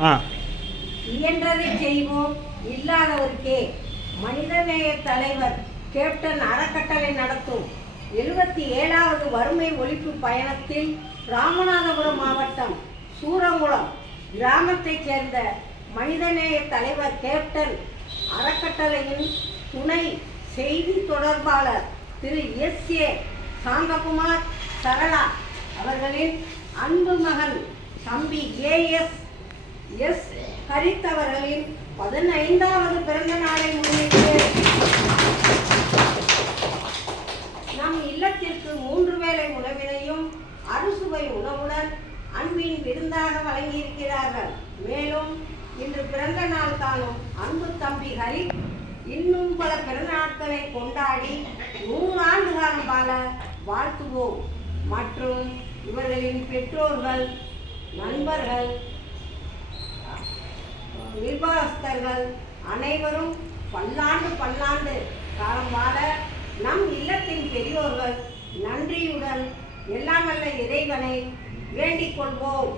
இயன்றதை செய்வோம் இல்லாதவருக்கே. மனிதநேய தலைவர் கேப்டன் அறக்கட்டளை நடத்தும் 77வது வறுமை ஒழிப்பு பயணத்தில் ராமநாதபுரம் மாவட்டம் சூரங்குளம் கிராமத்தைச் சேர்ந்த மனிதநேய தலைவர் கேப்டன் அறக்கட்டளையின் துணை செய்தி தொடர்பாளர் திரு எஸ்.ஏ. சாந்தகுமார் சரளா அவர்களின் அன்பு மகன் தம்பி ஏ.எஸ். ஹரித் அவர்களின் 15வது பிறந்த நாளை முன்னிட்டு நம் இல்லத்திற்கு 3 வேளை உணவினையும் அறுசுவை உணவுடன் அன்பின் விருந்தாக வழங்கியிருக்கிறார்கள். மேலும் இன்று பிறந்த நாள் காணும் அன்பு தம்பி ஹரித் இன்னும் பல பிறந்த நாட்களை கொண்டாடி 100 ஆண்டு காலம் வாழ வாழ்த்துவோம். மற்றும் இவர்களின் பெற்றோர்கள், நண்பர்கள், நிர்வாகஸ்தர்கள் அனைவரும் பல்லாண்டு காலம் வாழ நம் இல்லத்தின் பெரியோர்கள் நன்றியுடன் எல்லாம் வல்ல இறைவனை வேண்டிக் கொள்வோம்.